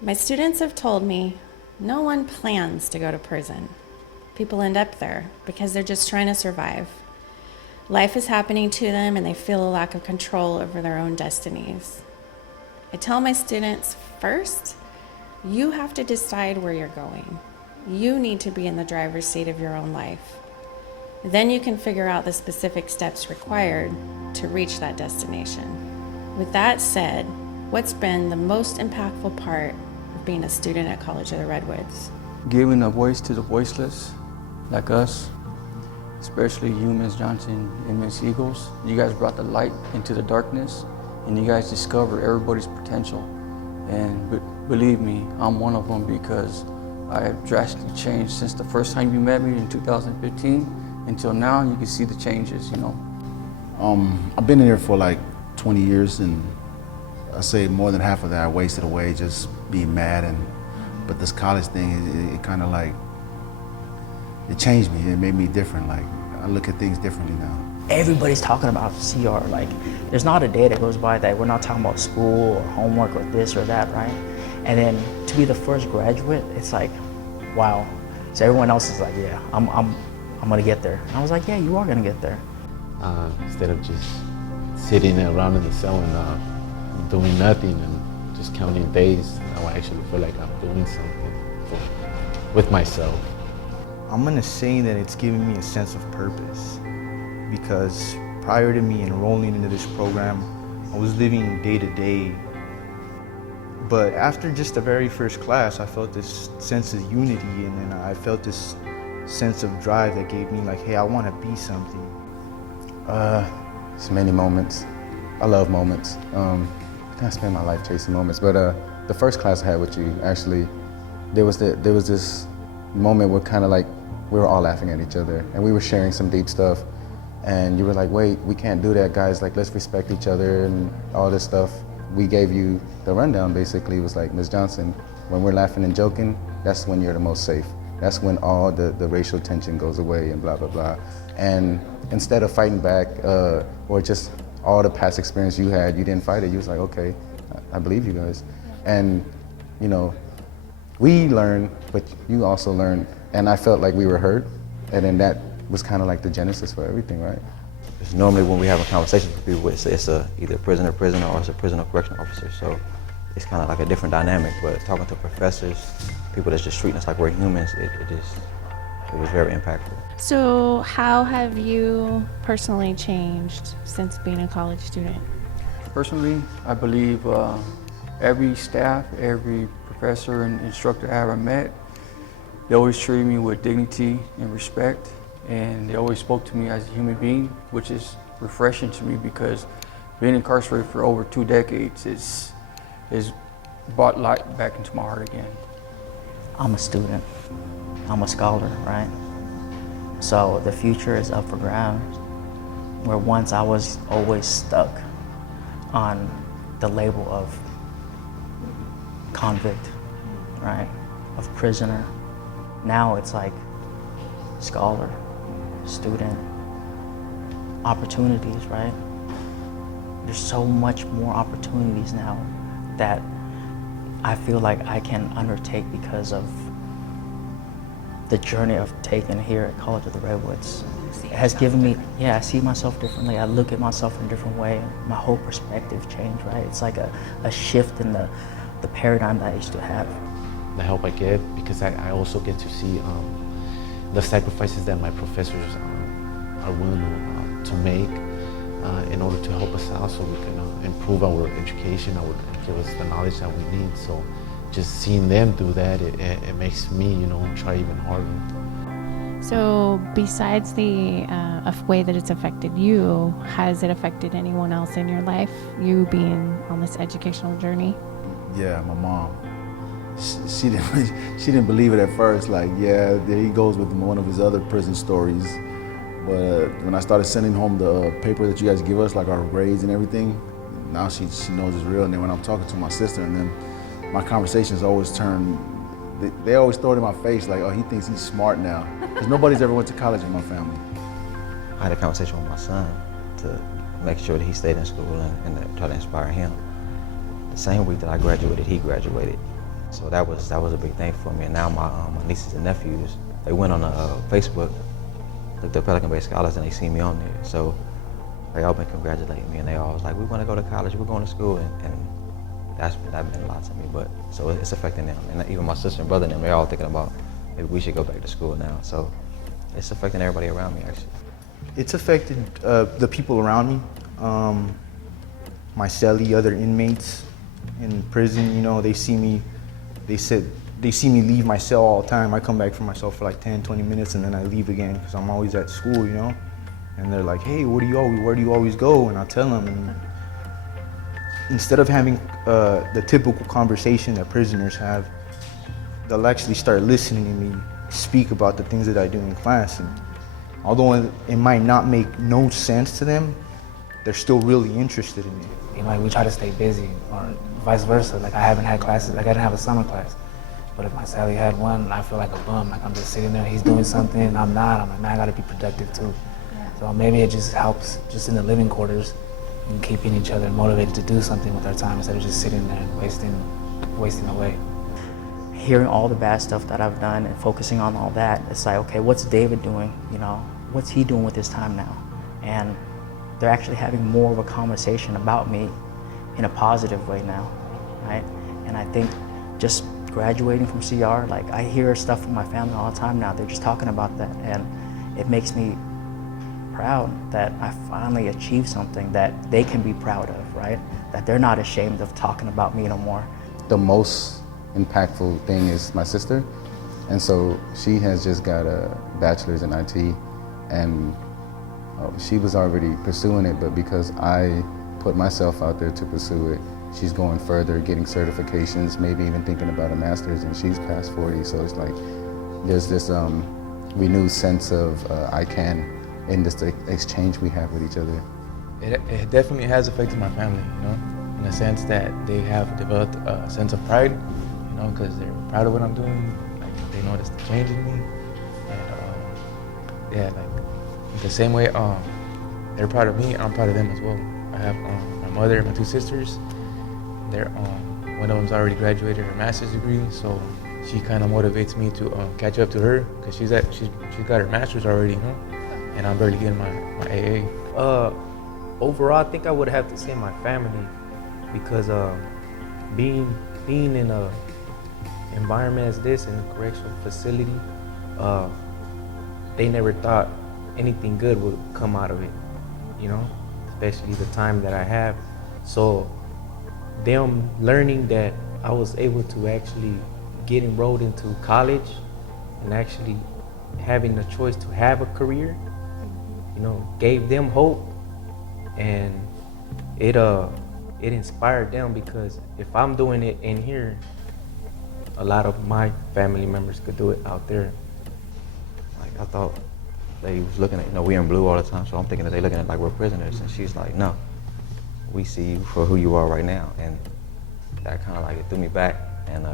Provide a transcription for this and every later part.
My students have told me no one plans to go to prison. People end up there because they're just trying to survive. Life is happening to them and they feel a lack of control over their own destinies. I tell my students, first, you have to decide where you're going. You need to be in the driver's seat of your own life. Then you can figure out the specific steps required to reach that destination. With that said, what's been the most impactful part of being a student at College of the Redwoods? Giving a voice to the voiceless, like us, especially you, Ms. Johnson and Ms. Eagles. You guys brought the light into the darkness, and you guys discovered everybody's potential. And believe me, I'm one of them because I have drastically changed since the first time you met me in 2015 until now. You can see the changes, you know. I've been in here for like 20 years, and I say more than half of that I wasted away just being mad. But this college thing, it kind of like, it changed me. It made me different. Like, I look at things differently now. Everybody's talking about CR. Like, there's not a day that goes by that we're not talking about school or homework or this or that, right? And then to be the first graduate, it's like, wow. So everyone else is like, yeah, I'm gonna get there. And I was like, yeah, you are gonna get there. Instead of just sitting around in the cell and doing nothing and just counting days, now I actually feel like I'm doing something with myself. I'm gonna say that it's given me a sense of purpose, because prior to me enrolling into this program, I was living day to day. But after just the very first class, I felt this sense of unity, and then I felt this sense of drive that gave me like, hey, I wanna be something. It's many moments. I love moments. I spend my life chasing moments, but the first class I had with you, actually, there was this moment where kind of like we were all laughing at each other and we were sharing some deep stuff, and you were like, wait, we can't do that, guys, like let's respect each other and all this stuff. We gave you the rundown. Basically it was like, Ms. Johnson, when we're laughing and joking, that's when you're the most safe. That's when all the racial tension goes away and blah, blah, blah. And instead of fighting back or just all the past experience you had, you didn't fight it. You was like, okay, I believe you guys. And you know, we learned, but you also learned, and I felt like we were heard, and then that was kind of like the genesis for everything, right? It's normally when we have a conversation with people, it's either prisoner or it's a prisoner correctional officer. So it's kind of like a different dynamic. But talking to professors, people that's just treating us like we're humans, it was very impactful. So how have you personally changed since being a college student? Personally, I believe every staff, every professor and instructor I ever met, they always treated me with dignity and respect, and they always spoke to me as a human being, which is refreshing to me because being incarcerated for over 2 decades is brought light back into my heart again. I'm a student, I'm a scholar, right? So the future is up for grabs, where once I was always stuck on the label of convict, right, of prisoner. Now it's like scholar, student, opportunities, right? There's so much more opportunities now that I feel like I can undertake because of the journey I've taken here at College of the Redwoods. It has given me, yeah, I see myself differently. I look at myself in a different way. My whole perspective changed, right? It's like a shift in the paradigm that I used to have. The help I get, because I also get to see the sacrifices that my professors are willing to make in order to help us out so we can improve our education, give us the knowledge that we need. So just seeing them do that, it makes me, you know, try even harder. So besides the way that it's affected you, has it affected anyone else in your life, you being on this educational journey? Yeah, my mom. She didn't believe it at first. Like, yeah, there he goes with one of his other prison stories. But when I started sending home the paper that you guys give us, like our grades and everything, now she knows it's real. And then when I'm talking to my sister, and then my conversations always turn, they always throw it in my face like, oh, he thinks he's smart now. Because nobody's ever went to college in my family. I had a conversation with my son to make sure that he stayed in school and try to inspire him. The same week that I graduated, he graduated. So that was a big thing for me. And now my nieces and nephews, they went on Facebook, looked at Pelican Bay Scholars, and they see me on there. So they all been congratulating me, and they all was like, "We want to go to college. We're going to school," and that meant a lot to me. But so it's affecting them, and even my sister and brother and them, they're all thinking about maybe we should go back to school now. So it's affecting everybody around me, actually. It's affected the people around me, my cellie, other inmates in prison. You know, they see me leave my cell all the time. I come back from my cell for like 10, 20 minutes, and then I leave again because I'm always at school, you know. And they're like, "Hey, where do you always go?" And I tell them, and instead of having the typical conversation that prisoners have, they'll actually start listening to me speak about the things that I do in class. And although it might not make no sense to them, they're still really interested in it. You know, like we try to stay busy, or vice versa. Like I haven't had classes, like I didn't have a summer class. But if my Sally had one, I feel like a bum. Like I'm just sitting there, he's doing something, and I'm not. I'm like, man, I gotta be productive too. So maybe it just helps just in the living quarters and keeping each other motivated to do something with our time instead of just sitting there and wasting away. Hearing all the bad stuff that I've done and focusing on all that, it's like, okay, what's David doing? You know, what's he doing with his time now? And they're actually having more of a conversation about me in a positive way now, right? And I think just graduating from CR, like I hear stuff from my family all the time now. They're just talking about that, and it makes me proud that I finally achieved something that they can be proud of, right? That they're not ashamed of talking about me no more. The most impactful thing is my sister, and so she has just got a bachelor's in IT, and she was already pursuing it, but because I put myself out there to pursue it, she's going further, getting certifications, maybe even thinking about a master's, and she's past 40, so it's like there's this renewed sense of I can, in this exchange we have with each other. It definitely has affected my family, you know, in the sense that they have developed a sense of pride, you know, because they're proud of what I'm doing. Like they notice the change in me, and yeah, like the same way they're proud of me, I'm proud of them as well. I have my mother and my two sisters. They're one of them's already graduated her master's degree, so she kind of motivates me to catch up to her because she's got her master's already, you know, and I'm barely getting my AA. Overall, I think I would have to say my family, because being in a environment as this, in a correctional facility, they never thought anything good would come out of it, you know, especially the time that I have. So them learning that I was able to actually get enrolled into college and actually having the choice to have a career, you know, gave them hope, and it inspired them, because if I'm doing it in here, a lot of my family members could do it out there. Like I thought they was looking at, you know, we in blue all the time, so I'm thinking that they looking at like we're prisoners, and she's like, no, we see you for who you are right now. And that kind of like, it threw me back, and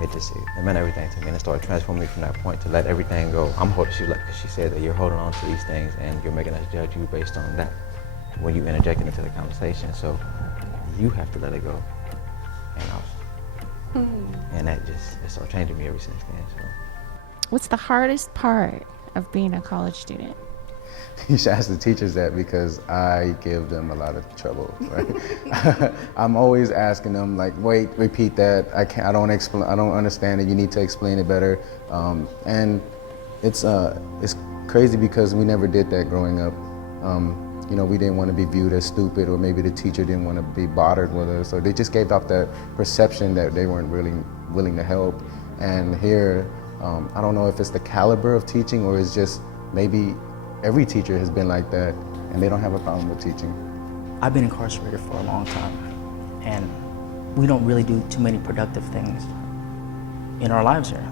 it meant everything to me, and it started transforming me from that point to let everything go. She said that you're holding on to these things and you're making us judge you based on that when you interject it into the conversation, so you have to let it go. And that just, it started changing me ever since then. So. What's the hardest part of being a college student? You should ask the teachers that, because I give them a lot of trouble, right? I'm always asking them, like, wait, repeat that. I don't understand it. You need to explain it better. And it's crazy because we never did that growing up. You know, we didn't want to be viewed as stupid, or maybe the teacher didn't want to be bothered with us, so they just gave off that perception that they weren't really willing to help. And here, I don't know if it's the caliber of teaching, or it's just maybe every teacher has been like that, and they don't have a problem with teaching. I've been incarcerated for a long time, and we don't really do too many productive things in our lives here.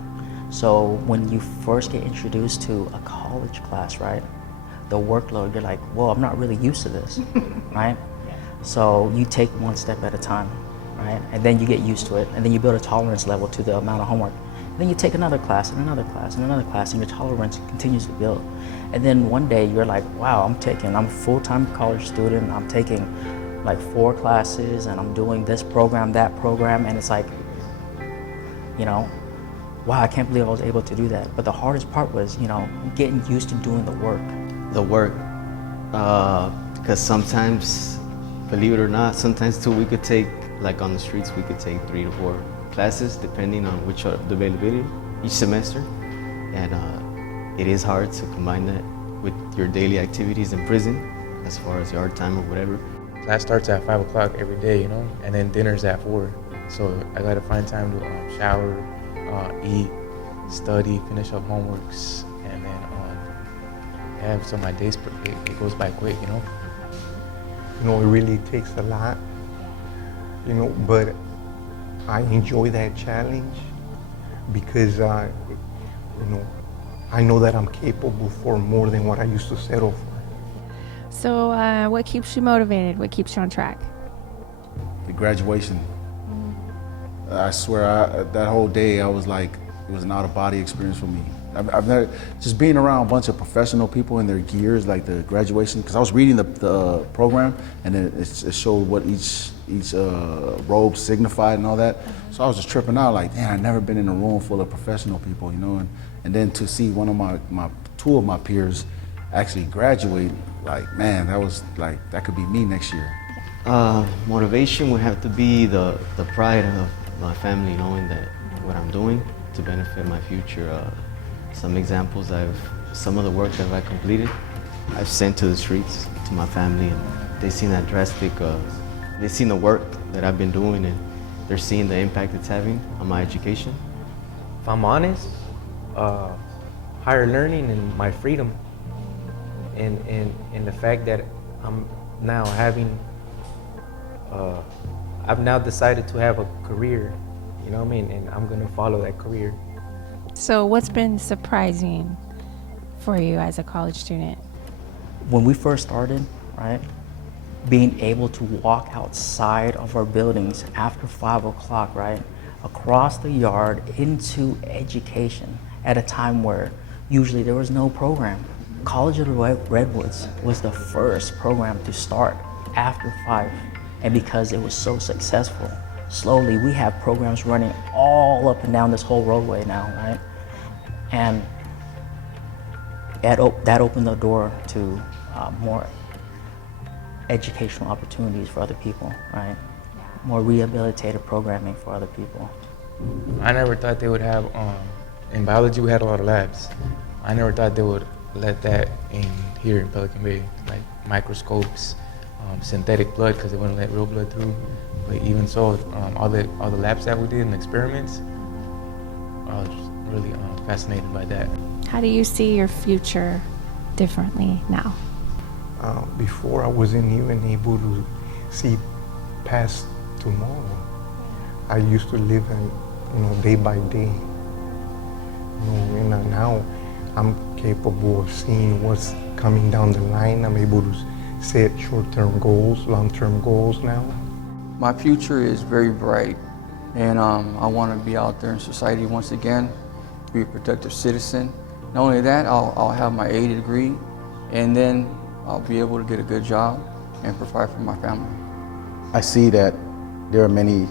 So when you first get introduced to a college class, right, the workload, you're like, whoa, I'm not really used to this, right? So you take one step at a time, right? And then you get used to it, and then you build a tolerance level to the amount of homework. Then you take another class and another class and another class, and your tolerance continues to build. And then one day you're like, wow, I'm a full-time college student, I'm taking like 4 classes and I'm doing this program, that program, and it's like, you know, wow, I can't believe I was able to do that. But the hardest part was, you know, getting used to doing the work. The work, because sometimes, believe it or not, sometimes too we could take, like on the streets, we could take 3 to 4 classes depending on which are the availability each semester. And it is hard to combine that with your daily activities in prison, as far as yard time or whatever. Class starts at 5 o'clock every day, you know, and then dinner's at 4. So I gotta find time to shower, eat, study, finish up homeworks, and then yeah, so my days, it goes by quick, you know. You know, it really takes a lot, you know, but I enjoy that challenge because, you know, I know that I'm capable for more than what I used to settle for. So what keeps you motivated? What keeps you on track? The graduation. I swear, that whole day, I was like, it was an out-of-body experience for me. I've never, just being around a bunch of professional people in their gears, like the graduation, because I was reading the program, and then it showed what each robe signified and all that. So I was just tripping out, like, damn, I've never been in a room full of professional people, you know, and then to see one of two of my peers actually graduate, like, man, that was like, that could be me next year. Motivation would have to be the pride of my family, knowing that what I'm doing to benefit my future. Some examples, some of the work that I completed, I've sent to the streets to my family, and they've seen that drastic, they've seen the work that I've been doing, and they're seeing the impact it's having on my education. If I'm honest, higher learning and my freedom, and the fact that I'm now having, I've now decided to have a career, you know what I mean, and I'm gonna follow that career. So what's been surprising for you as a college student? When we first started, right, being able to walk outside of our buildings after 5 o'clock, right, across the yard into education at a time where usually there was no program. College of the Redwoods was the first program to start after 5. And because it was so successful, slowly we have programs running all up and down this whole roadway now, right? And that opened the door to more educational opportunities for other people, right? More rehabilitative programming for other people. I never thought they would have, in biology we had a lot of labs. I never thought they would let that in here in Pelican Bay, like microscopes, synthetic blood, because they wouldn't let real blood through. But even so, all the labs that we did and experiments, I was just really fascinated by that. How do you see your future differently now? Before I wasn't even able to see past tomorrow. I used to live in, you know, day by day. You know, and now I'm capable of seeing what's coming down the line. I'm able to set short-term goals, long-term goals now. My future is very bright, and I want to be out there in society once again, be a productive citizen. Not only that, I'll have my 80 degree, and then I'll be able to get a good job and provide for my family. I see that there are many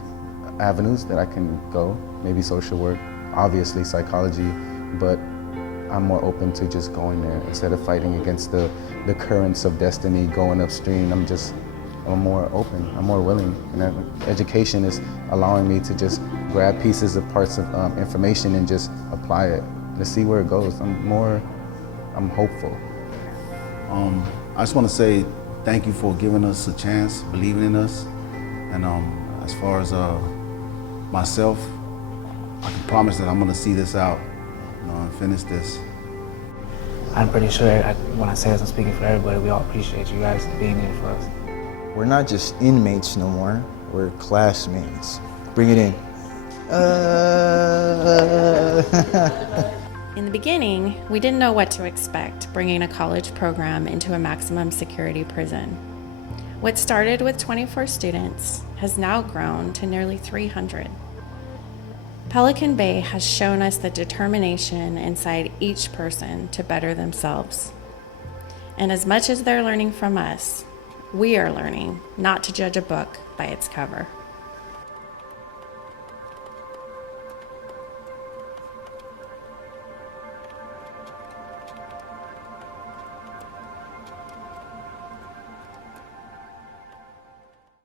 avenues that I can go, maybe social work, obviously psychology, but I'm more open to just going there instead of fighting against the currents of destiny going upstream. I'm more open, I'm more willing. And education is allowing me to just grab pieces of parts of information and just apply it to see where it goes. I'm hopeful. I just want to say thank you for giving us a chance, believing in us. And as far as myself, I can promise that I'm going to see this out, you know, and finish this. I'm pretty sure when I say this, I'm speaking for everybody. We all appreciate you guys being here for us. We're not just inmates no more, we're classmates. Bring it in. In the beginning, we didn't know what to expect bringing a college program into a maximum security prison. What started with 24 students has now grown to nearly 300. Pelican Bay has shown us the determination inside each person to better themselves. And as much as they're learning from us, We are learning not to judge a book by its cover.